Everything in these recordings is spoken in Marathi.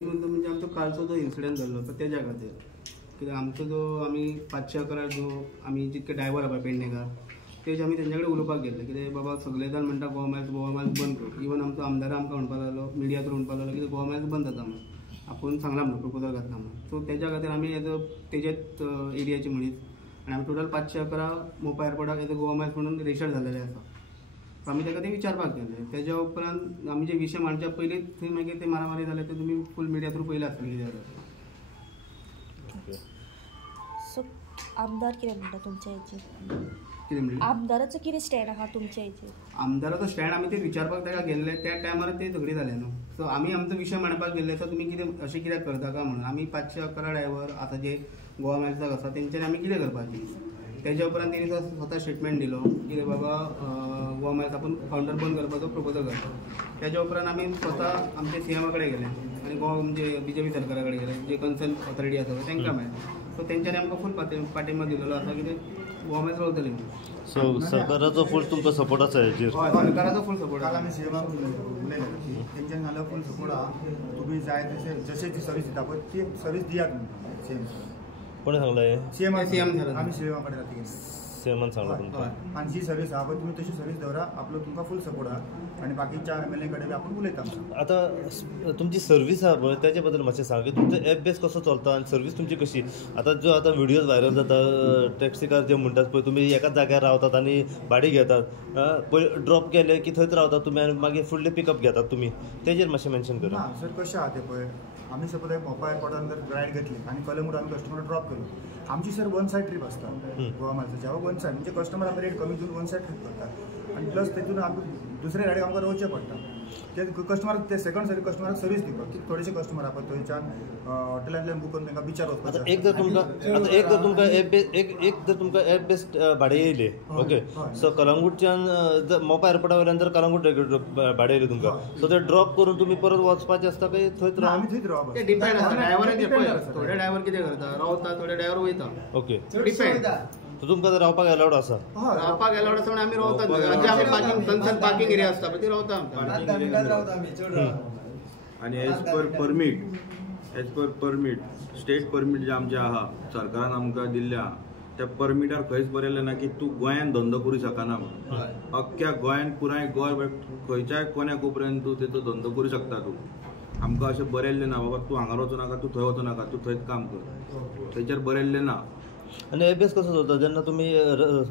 म्हणजे आमचो कालचो जो इन्सिडंट जाल्लो तो तेज्या खातीर कित्याक आमचो जो आमी 511 जो आमी जितके ड्रायव्हर आहा पेडणेकार तेजे आमी तेंचे कडेन उलोवपाक गेल्ले कित्याक बाबा सगळे जाण म्हणटा गोवा मायल्स बंद कर. इवन आमचो आमदार आमकां म्हणपाक लागलो मिडिया थ्रू म्हणपाक लागलो की गोवा मायल्स बंद जाता म्हणून आपूण सांगला म्हणून प्रपोजल घातला म्हणून. सो तेज्या खातीर आमी एज अ तेजेच एरियाचे मनीस आनी आमी टोटल 511 मोपा एअरपोर्टाक एज अ गोवा मायल्स म्हणून रेजिस्टर जाल्लेले आसा. सो आमी ताका ते विचारपाक गेले. तेज्या उपरांत आमी जे विशय मांडच्या पयलींच थंय मागीर ते मारामारी जाले ते तुमी फूल मिडिया थ्रू पयले आसतले कितें जाता. सो आमदार कितें म्हणटा तुमच्या हेचेर? कितें म्हणलें? आमदाराचो कितें स्टँड आहा तुमच्या हेचेर? आमदाराचो स्टँड आमी ते विचारपाक ताका गेल्ले त्या टायमार ते झगडी जाले न्हू. सो आमी आमचो विशय मांडपाक गेल्ले सो तुमी कितें अशें कित्याक करता काय म्हणून. आमी 511 ड्रायव्हर आतां जे गोवा मायल्साक आसा तेंच्यांनी आमी कितें करपाचें. तेज्या उपरांत तेणी तो स्वता स्टेटमेंट दिलो की बाबा गोवा मायल्स आपूण कावंटर बंद करपाचो प्रपोजल घातलो. तेज्या उपरांत आमी स्वता आमचे सीएमा कडेन गेले आनी गोवा म्हणजे बीजेपी सरकारा कडेन गेले जे कन्सर्न ऑथॉरिटी आसा तांकां मेळ्ळे. सो तेंच्यांनी आमकां फूल पाठिंबा दिलेलो आसा कितें गोवा मायल्स रावतली म्हणून. सो सरकाराचो फूल तुमकां सपोर्ट आसा हेचेर? हय सरकाराचो फूल सपोर्ट काल आसा. आमी सीएमाक उलयले तेंच्यान सांगलो फूल सपोर्ट आहा तुमी जाय तशें जशें ती सर्वीस दिता पळय ती सर्वीस दियात म्हणून सीएम. कोणी सांगला हे? सीएम आमी सीएमा कडेन रावता सीएमान सांगला तुमकां? आणि जी सर्वीस आहा पळय तुमी तशी सर्वीस दवरा आपलो तुमकां फूल सपोर्ट आहा आनी बाकीच्या एमएलए कडेन बी आपूण उलयता. आतां तुमची सर्वीस आहा पळय तेच्या बद्दल मातशें सांग की तुमचो एप बेस कसो चलता आनी सर्वीस तुमची कशी. आतां व्हिडियोज व्हायरल जाता टॅक्सीकार जे म्हणटात पळय तुमी एकाच जाग्यार रावतात आनी भाडी घेतात पळय ड्रॉप केले की थंयच रावतात तुमी आनी मागीर फुडले पिकअप घेतात तुमी तेजेर मातशें मेन्शन करा. ना सर कशें आहा तें पळय आमी सपोज एक मोपा एअरपोर्टान जर रायड घेतली आनी कलंगूट आमी कस्टमर ड्रॉप केलो आमची सर वन सायड ट्रीप आसता गोवा मायल्साची हांव वन सायड म्हणजे कस्टमर आमी रेट कमी दिवन वन सायड ट्रीप करता आनी प्लस तेतून आमी दुसऱ्या गाडयेक आमकां रावचें पडटा. ते कस्टमर ते सेकंड कस्टमराक सर्वीस दिवपाक की थोडेशे कस्टमर आहा पळय थंयच्यान हॉटेलांतल्यान बूक करून तांकां बिचार वचपाचें. एक जर तुमकां एप बेस्ड भाडे येयले ओके सो कलंगूटच्यान मोपा एअरपोर्टा वयल्यान जर कलंगूट भाडे येयले तुमकां सो ते ड्रॉप करून तुमी परत वचपाचें आसता काय थंयच राव? आमी थंयच रावप. ते डिपेंड आसता ड्रायव्हराचेर. थोडे ड्रायव्हर कितें करता रावता थोडे ड्रायव्हर वयता. Okay depend. सो तुमकां जर रावपाक अलाउड आसा? रावपाक अलाउड आसा म्हणून आमी रावतात. जे आमी पार्किंग कन्सर्न पार्किंग एरिया आसता पळय ती रावता आमकां. आणि as per permit state permit जे आमचे आहा सरकारान आमकां दिल्ल्या त्या परमिटार खंयच बरयल्लें ना की तूं गोंयान धंदो करूं शकना म्हणून. अख्ख्या गोंयान पुराय गोंय खंयच्याय कोण्या कोपऱ्यान तूं तेचो धंदो करूं शकता. तूं आमकां अशें बरयल्लें ना बाबा तूं हांगा वचूं नाका तूं थंय वचूं नाका तूं थंयच काम कर तेचेर बरयल्लें ना. आनी एप बेस कसो चलता जेन्ना तुमी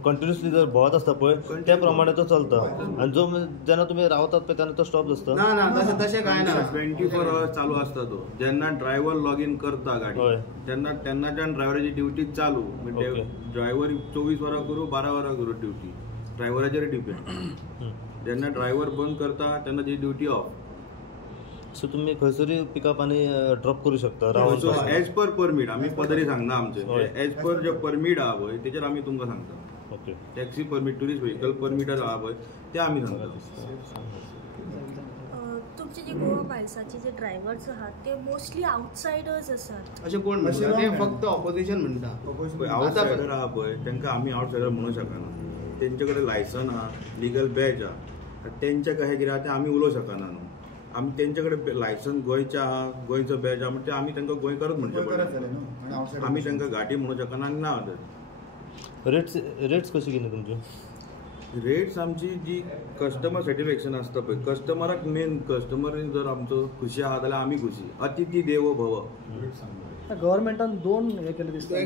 कंटिन्युअसली जर भोंवत आसता पळय त्या प्रमाणे तो चलता आनी जो जेन्ना तुमी रावतात पळय तेन्ना तो स्टॉप आसता? ना तशें कांय ना. 24 hours चालू आसता तो. जेन्ना ड्रायव्हर लॉग इन करता गाडी तेन्नाच्यान ड्रायव्हराची ड्युटी चालू म्हणजे ड्रायव्हर 24 वरां करूं 12 वरां करूं ड्युटी ड्रायव्हराचेर डिपेंड. जेन्ना ड्रायव्हर बंद करता तेन्ना ती ड्युटी ऑफ. सो तुमी खंयसरूय पिकअप आनी ड्रॉप करूं शकता एज पर परमीट. आमी पदरी सांगना आमचे एज पर जे परमीट आहा पळय तेचेर आमी तुमकां सांगता. Okay taxi permit tourist vehicle परमिटर आहा पळय ते आमी सांगता. तुमचे जे गोवा मायल्साचे जे ड्रायव्हर्स आहात ते मोस्टली आउटसायडर्स आसात. अशें कोण म्हणटा ते फक्त ऑपोजिशन म्हणटा. आउटसायडर आहा पळय तांकां आमी आउटसायडर म्हणूं शकना. तेंचे कडेन लायसन आहा लिगल बॅज आहा तेंचे कशें कितें आहा तें आमी उलोवं शकना न्हू. आमी तेंचे कडेन लायसन गोंयचें आहा गोंयचो बॅज आहा म्हणजे आमी तांकां गोंयकारच म्हणचें पडटा. आमी तांकां घाटी म्हणूं शकना आनी ना. रेट्स कशी कितें तुमच्यो? रेट्स आमची जी कस्टमर सॅटिस्फॅक्शन आसता पळय कस्टमराक मेन कस्टमर जर आमचो खुशी आहा जाल्यार आमी खुशी. अतिथी देवो भव. गव्हर्मेंटान दोन हे केले दिसता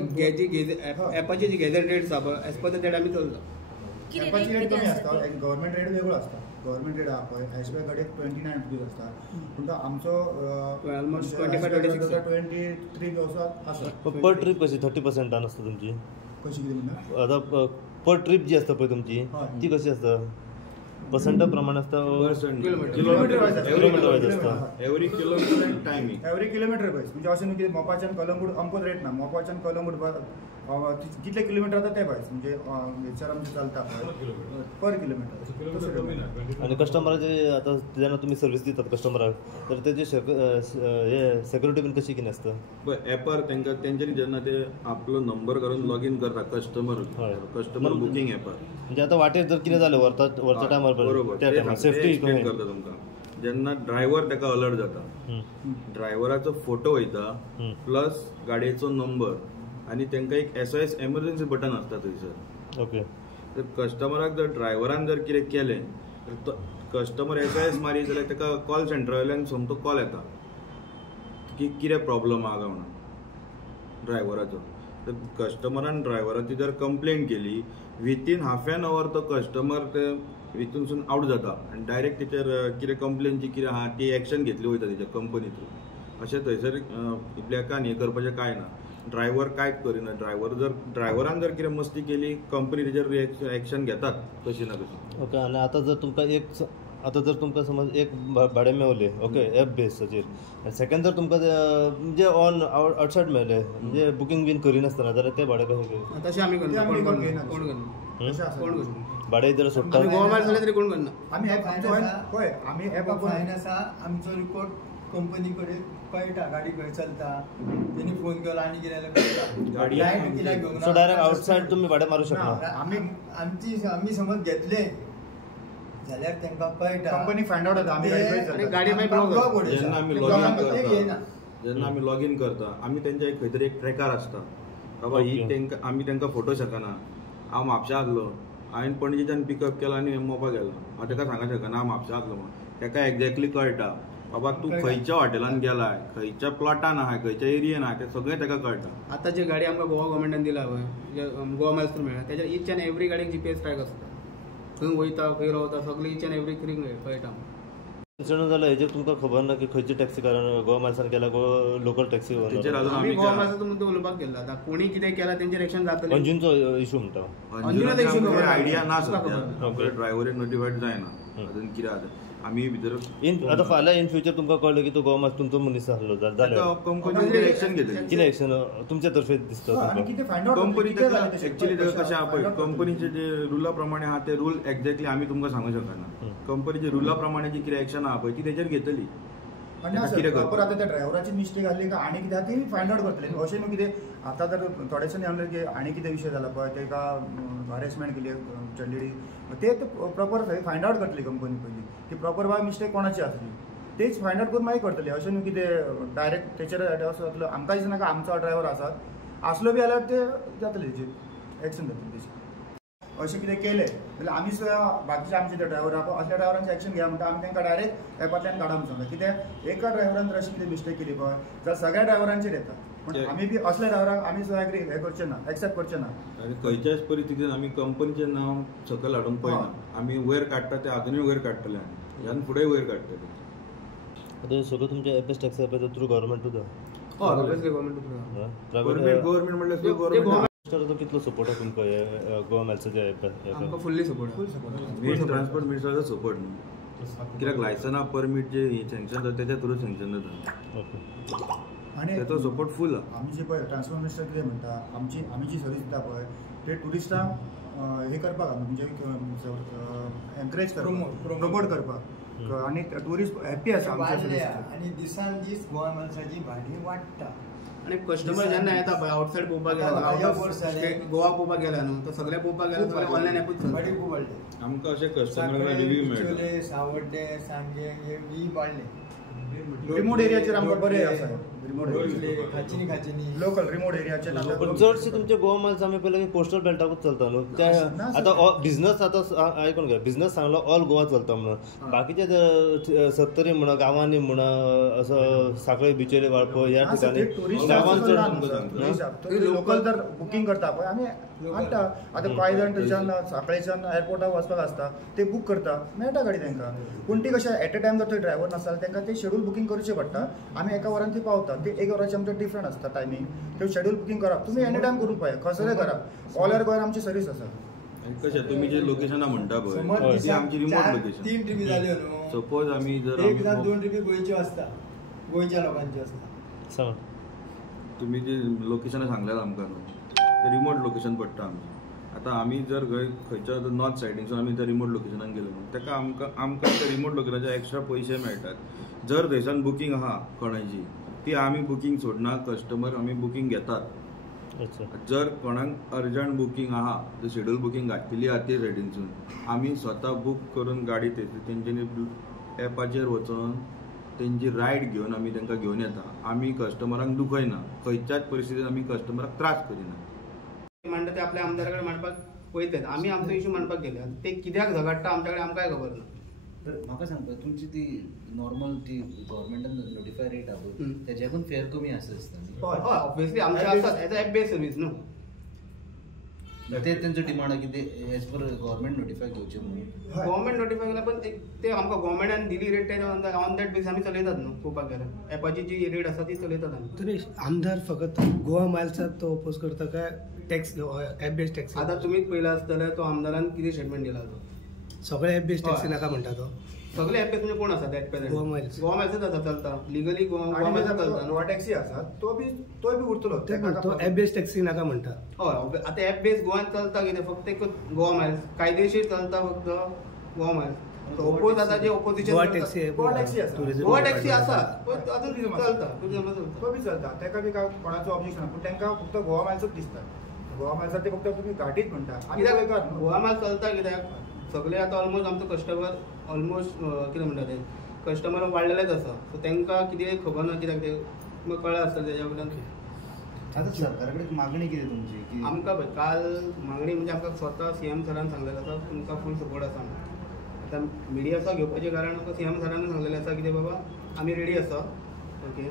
एपाचे जे गॅझेट रेट्स आहा पळय एज पर द डेट आमी चलता. एपाची रेट कमी आसता एक गव्हर्मेंट रेट वेगळो आसता. गव्हर्मेंट रेट आहा पळय हॅशबॅक गाडयेक 29 रुपीज आसता पूण तो आमचो ऑलमोस्ट 25-26 23 असो आसा. पर ट्रीप कशी 30% आसता तुमची? कशी कितें म्हणटा? आतां पर ट्रीप जी आसता पळय तुमची ती कशी आसता? पर्संटा प्रमाणे आसता? किलोमीटर वायज आसता. Every kilometre end timing every kilometre wise म्हणजे अशें न्हू की मोपाच्यान कलंगूट अमकोच रेट ना. मोपाच्यान कलंगूट कितले किलोमीटर जाता ते वायज म्हणजे हेचेर आमचें चलता पर किलोमीटर. आनी कस्टमराचे आतां जेन्ना तुमी सर्वीस दितात कस्टमराक तर तेजी हे सेक्युरिटी बीन कशी कितें आसता? एपार तांकां तेंच्यांनी जेन्ना ते आपलो नंबर घालून लॉगीन करता कस्टमर बुकींग एपार म्हणजे आतां वाटेर जर कितें जालें वरच्या टायमार बरोबर त्या टायमार सेफ्टी करता तुमकां जेन्ना ड्रायव्हर ताका अलर्ट जाता, ड्रायव्हराचो फोटो वयता प्लस गाडयेचो नंबर आनी तांकां एक SOS एमर्जन्सी बटन आसता थंयसर. ओके. तर कस्टमराक जर ड्रायव्हरान जर कितें केलें तर कस्टमर SOS मारी जाल्यार ताका कॉल सेंटरा वयल्यान सोमतो कॉल येता की कितें प्रॉब्लम आहा काय म्हणून ड्रायव्हराचो. तर कस्टमरान ड्रायव्हराची जर कंप्लेंट केली विथीन हाफ एन अवर तो कस्टमर ते हितूनसून आउट जाता आनी डायरेक्ट तेचेर कितें कंप्लेन जी कितें आहा ती एक्शन घेतली वयता तेच्या कंपनी थ्रू. अशें थंयसर इतल्याकान हें करपाचें कांय ना. ड्रायव्हर कांयच करिना. ड्रायव्हरान जर कितें मस्ती केली कंपनी तेचेर एक्शन घेतात कशी ना कशी. ओके. आनी आतां जर तुमकां समज एक भाडें मेवलें, ओके, एप बेसाचेर, आनी सेकंड जर तुमकां म्हणजे ऑन आउटसायड मेळलें म्हणजे बुकींग बीन करिनासतना जाल्यार तें भाडें कशें तशें आमी करना. कोण करना. भाडें जर सोडटा गोवा मायल्स जाल्यार तरी कोण करना. आमी ॲप पळय आमी ॲप फायन आसा आमचो रिपोर्ट कंपनी कडेन कळटा गाडी खंय चलता तेणी फोन केलो आनी कितें जाल्यार गाडी क्लायंट कित्याक घेवंक ना. सो डायरेक्ट आउटसायड तुमी भाडें मारूं शकना. आमी समज घेतले जाल्यार तांकां कळटा कंपनी फायंड आउट जाता आमी गाडी मागीर ब्लॉक करता. जेन्ना आमी लॉगिन करता आमी तेंच्या एक खंय तरी एक ट्रॅकार आसता. बाबा ही आमी तांकां फोटो शकना. हांव म्हापशा आसलो, हांवें पणजेच्यान पिकअप केलो आनी मोपा गेलो. हांव ताका सांगूंक शकना हांव म्हापशा आसलो म्हणून. ताका एक्झॅक्टली कळटा बाबा तूं खंयच्या हॉटेलान गेलाय, खंयच्या प्लॉटान आहाय, खंयच्या एरियेन आहाय, तें सगळें ताका कळटा. आतां जी गाडी आमकां गोवा गव्हर्मेंटान दिला पळय, जे गोवा मायल्स थ्रू मेळ्ळा, तेच्या इच एंड एवरी गाडयेक GPS ट्रॅक आसता. खंय वयता खंय रावता सगळें इच एंड एवरी थिंग कळटा. इन्सिडंट जाल्यार हेजेर तुमकां खबर ना की खंयची टॅक्सी कारण गोवा मायल्सान गेल्या लोकल टॅक्सी तेचेर अजून आमी आमी गोवा मायल्साचो मुद्दो उलोवपाक गेल्लो. आतां कोणी कितें केलां तेंचेर एक्शन जातलें. अंजूनचो इशू म्हणटा. अंजुनाचो issue खबर ना. आयडिया ना तुका सद्या. खबर ना. आपल्या ड्रायव्हरीक नोटिफायड जायना अजून कितें जाता. आमी भितर आतां फाल्यां इन फ्युचर तुमकां कळलें की तो गोवा मायल्स तुमचो मनीस आसलो जाल्यार कंपनी एक्शन घेतली. कितें एक्शन तुमच्या तर्फे दिसता आनी तुमकां? कितें फायंड आउट कंपनी एक्चुअली कशें आहा पळय, कंपनीचे जे रुला प्रमाणे आहा ते रूल एक्झॅक्टली आमी तुमकां सांगूंक शकना. कंपनीचे रुला प्रमाणे जी कितें एक्शन आहा पळय ती तेचेर घेतली. कितें प्रॉपर आतां त्या ड्रायव्हराची मिस्टेक आसली काय आनी कितें आहा ती फायंड आउट करतले. अशें न्हू कितें आतां जर थोडेशे न्हू की आनी कितें विशय जाला पळय तेका हॅरेसमेंट केली चडलेडी ते प्रॉपर फायंड आउट करतली कंपनी पयली की प्रॉपर बाय मिस्टेक कोणाची आसली तेच फायंड आउट करून मागीर करतली. अशें न्हू कितें डायरेक्ट तेचेर जातलो. आमकां दिसना का आमचो ड्रायव्हर आसा आसलो बी जाल्यार ते जातले तेचेर एक्शन जातली तेची. अशें कितें केलें जाल्यार आमी सुद्दां बाकीचे आमचे ते ड्रायव्हर आहा असल्या ड्रायव्हरांचे एक्शन घेया म्हणटा आमी तांकां डायरेक्ट एपांतल्यान काडा म्हणटा. कित्याक एका ड्रायव्हरान जर अशी कितें मिस्टेक केली पळय जाल्यार सगळ्या ड्रायव्हरांचेर येता. पण आमी बी असल्या ड्रायव्हराक आमी सुद्दां एग्री हें करचें ना, एक्सेप्ट करचें ना. आनी खंयच्याच परिस्थितीन आमी कंपनीचें नांव सकयल हाडूंक पळयना. आमी वयर काडटा ते आजुनूय वयर काडटले आनी ह्यान फुडेंय वयर काडटले. आतां सगळं तुमच्या एपीएस टॅक्सी एपाचो थ्रू गव्हर्मेंटूच गव्हर्मेंट म्हणल्यार तो कितलो सपोर्ट आहा तुमकां हे गोवा मायल्साच्या एपाक? आमकां फुल्ली सपोर्ट. मेन ट्रान्सपोर्ट मिनिस्टराचो सपोर्ट न्हू. कित्याक लायसना परमीट जे सँक्शन जाता तेच्या थ्रू सँक्शन जाता. ओके. आनी तेचो सपोर्ट फूल आहा. आमी जे पळय ट्रान्सपोर्ट मिनिस्टर कितें म्हणटा आमी जी सर्वीस दिता पळय ते ट्युरिस्टांक हे करपाक म्हणजे एनकरेज करपाक प्रमोट करपाक आनी ट्युरिस्ट हॅप्पी आसा आमच्या सर्विसीन. आनी दिसान दीस गोवा माणसाची भाडी वाडटा. आणि कस्टमर जेन्ना येता पळय आउटसायड पळोवपाक गेला गोवा पळोवपाक गेला न्हू तर सगळे पळोवपाक गेला सगळे ऑनलायन एपूच भाडी खूब वाडली. आमकां अशें कस्टमरांक रिव्यू मेळटा. चोले सावड्डे सांगे हे बी वाडले. रिमोट एरियाचेर आमकां बरें आसा. रिमोट खाचीनी लोकल रिमोट एरियाचेर चडशे तुमचे गोवा मायल्स आमी पयलें की कोस्टल बेल्टाकूच चलता न्हू. त्या आतां बिझनस आतां आयकून घे बिझनस सांगलो ऑल गोवा चलता म्हणून. बाकीचे 70 म्हणा गांवांनी म्हणा असं साखळे बिचेले वाळपय ह्या ठिकाणी गांवांत लोकल जर बुकींग करता पळय आमी हाडटा. आतां कांय जाण थंयच्यान साखळेच्यान एअरपोर्टाक वचपाक आसता ते बूक करता मेळटा गाडी तांकां. पूण ती कशें एट अ टायम जर थंय ड्रायव्हर नासता तांकां ते शेड्यूल बुकींग करचें पडटा. आमी एका वरान ती पावता ते एक वराचें आमचें डिफरंट आसता टायमींग. ते शेड्यूल बुकींग करप तुमी एनी टायम करून पळया खंयसरूय करात. ऑल ओव्हर गोंयान आमची सर्वीस आसा. कशें तुमी जे लोकेशनां म्हणटा पळय ती आमची रिमोट लोकेशन. 3 ट्रिपी जाल्यो न्हू. सपोज आमी जर एक ना 2 ट्रिपी गोंयच्यो आसता गोंयच्या लोकांच्यो आसता. सांग तुमी जे लोकेशनां सांगल्यात आमकां न्हू ते रिमोट लोकेशन पडटा आमचें. आतां आमी जर खंयच्या नॉर्थ सायडीनसून आमी त्या रिमोट लोकेशनाक गेले न्हू ताका आमकां त्या रिमोट लोकेशनाचे एक्स्ट्रा पयशे मेळटात. जर थंयसान बुकींग आहा कोणाची ती आमी बुकींग सोडना कस्टमर आमी बुकींग घेतात. जर कोणाक अर्जंट बुकींग आहा शेड्यूल बुकींग घातलेली आहा ते सायडीनसून आमी स्वता बूक करून गाडी तेंच्यांनी एपाचेर वचून तेंची रायड घेवन आमी तांकां घेवन येता. आमी कस्टमरांक दुखयना, खंयच्याच परिस्थितीत आमी कस्टमराक त्रास करिना. म्हणटा ते आपल्या आमदारा कडेन मांडपाक पळयतात. आमी आमचो इश्यू मांडपाक गेले, ते कित्याक झगडटा आमच्या कडेन आमकांय खबर ना. तर म्हाका सांगता तुमची ती नॉर्मल ती गव्हर्मेंटान नोटिफाय रेट आहा पळय तेज्याकून फेअर कमी आसा दिसता. हय ऑब्वियसली आमचे आसात as a app based service न्हू. ते तेंचो डिमांड आहा की ते एज पर गव्हर्मेंट नोटिफाय घेवचे म्हणून. गव्हर्मेंट नोटिफाय केला पण ते आमकां गव्हर्मेंटान दिली रेट ऑन दॅट बेस आमी चलयतात न्हू. पळोवपाक गेल्यार ॲपाची जी रेट आसा ती चलयतात आमी. तरी आमदार फकत गोवा मायल्साक तो अपोज करता काय टॅक्स ॲप बेस्ड टॅक्स? आतां तुमीच पळयला आसतलें तो आमदारान कितें स्टेटमेंट दिला तो सगळे ॲप बेस्ड टॅक्सी नाका म्हणटा तो. सगळे ॲप बेस्ड म्हणजे कोण आसा at present? Goa Miles. Goa मायल्सच आसा चलता लिगली गोवा मायल्स चलता. गोवा टॅक्सी आसा तो बी उरतलो. तो ॲप बेस्ड टॅक्सी नाका म्हणटा. हय आतां ॲप बेस्ड गोवान चलता कितें फक्त एक गोवा मायल्स कायदेशीर चलता फक्त गोवा मायल्स. ओपोज आसा जे opposition Goa taxi Goa taxi आसा. गोवा टॅक्सी आसा अजून चलता तो बी चलता. तेका बी कोणाचो ऑब्जेक्शन पूण तांकां फक्त गोवा मायल्सच दिसता. गोवा मायल्सात ते फक्त तुमी घाटीच म्हणटा. कित्याक गोवा मायल्स चलता कित्याक सगळे आतां ऑलमोस्ट आमचो कस्टमर ऑलमोस्ट कितें म्हणटा ते कस्टमर वाडलेलेच आसा. सो तांकां कितें खबर ना कित्याक ते तुमकां कळ्ळें आसतलें तेज्या कडल्यान. आतां सरकारा कडेन मागणी कितें तुमची की आमकां पळय काल मागणी म्हणजे आमकां स्वता सीएम सरान सांगलेलें आसा तुमकां फूल सपोर्ट आसा. आतां मिडियाचो घेवपाचें कारण आमकां सीएम सरान सांगलेलें आसा कितें बाबा आमी रेडी आसा. ओके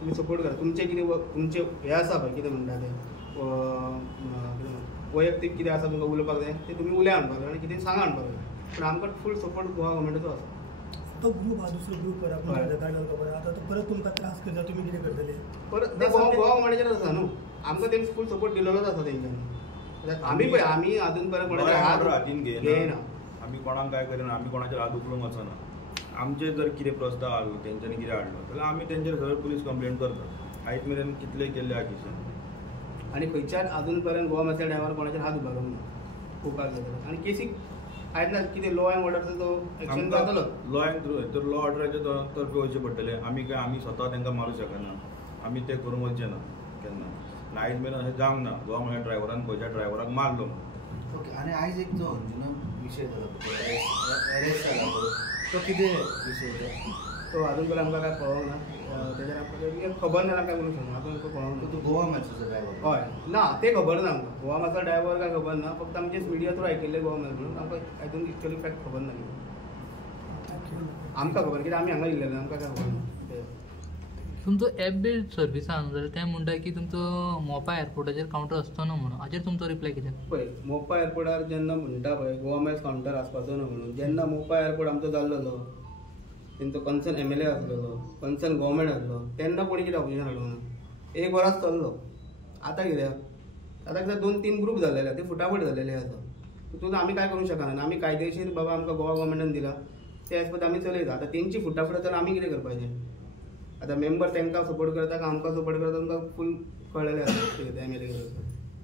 तुमी सपोर्ट करा. तुमचें कितें तुमचें हें आसा पळय कितें म्हणटा तें वैयक्तीक कितें आसा तुमकां उलोवपाक जाय ते तुमी उलय हाडपाक जाय आनी कितें सांगा हाडपाक जाय. पूण आमकां फूल सपोर्ट गोवा गव्हर्मेंटाचो आसा. तो ग्रूप हा दुसरो ग्रूप करा आता तो परत तुमकां त्रास करता तुमी कितें करतले? परत ते गोवा गव्हर्मेंटाचेर आसा न्हू. आमकां तेंच फूल सपोर्ट दिलोच आसा तेंच्यांनी. आमी पळय आमी अजून पर्यंत कोणाचे हातीन घेयना. आमी कोणाक काय करिना. आमी कोणाचेर हात उखलूंक वचना. आमचे जर कितें प्रस्ताव हाडलो तेंच्यांनी कितें हाडलो जाल्यार आमी तेंचेर सरळ पुलीस कंप्लेंट करता. आयज मेरेन कितले केल्ले आहा केसी आनी खंयच्याच अजून पर्यंत गोवा मायल्सा ड्रायव्हर कोणाचेर हात उबारूंक ना पळोवपाक गेल्यार. आनी केसीक आयज ना कितें लॉ एंड ऑर्डरचो तो एक्शन जातलो. लॉ एंड तर लॉ ऑर्डराच्या तर्फे वयचे पडटले. आमी स्वता तांकां मारूं शकना. आमी तें करूंक वचचे ना केन्ना. आयज मेरेन अशें जावंक ना गोवा मायल्स ड्रायव्हरान खंयच्या ड्रायव्हराक मारलो. ओके आनी आयज एक जो अंजुना विशय जाला अरेस्ट जाला तो कितें विशय तो अजून पर्यंत आमकां काय कळोंक ना. तेजेर आमकां खबर ना काय करूंक शकना. अजून कळोंक ना. तो गोवा मायल्साचो ड्रायव्हर हय ना ते खबर ना आमकां. गोवा मायल्सा ड्रायव्हर काय खबर ना. फक्त आमचे मिडिया थ्रू आयकिल्ले गोवा मायल्स म्हणून आमकां हातून एक्चुअली फॅक्ट खबर ना. आमकां खबर कित्याक आमी हांगा येयलेले आमकां काय खबर ना. तुमचो ॲप बेस्ड सर्वीस आहा जाल्यार ते म्हणटा की तुमचो मोपा एअरपोर्टाचेर कावंटर आसचो ना म्हणून. हाचेर तुमचो रिप्लाय कितें? पळय मोपा एअरपोर्टार जेन्ना म्हणटा पळय गोवा मायल्स कावंटर आसपाचो ना म्हणून जेन्ना मोपा एअरपोर्ट आमचो जाल्लो तेंचो कन्सर्न MLA आसलेलो कन्सर्न गव्हर्मेंट आसलो तेन्ना कोणी कितें ऑब्जेक्शन हाडूंक ना. एक वरास चल्लो. आतां कित्याक आतां कित्याक 2-3 ग्रूप जाल्लेले ते फुटाफट जाल्लेले आसा. तितून आमी काय करूंक शकना. आमी कायदेशीर बाबा आमकां गोवा गव्हर्मेंटान दिला ते एज पर आमी चलयता. आतां तेंची फुटाफट जाल्यार आमी कितें करपाचें? आतां मेंबर तांकां सपोर्ट करता काय आमकां सपोर्ट करता तुमकां फूल कळलेलें आसा कितें MLA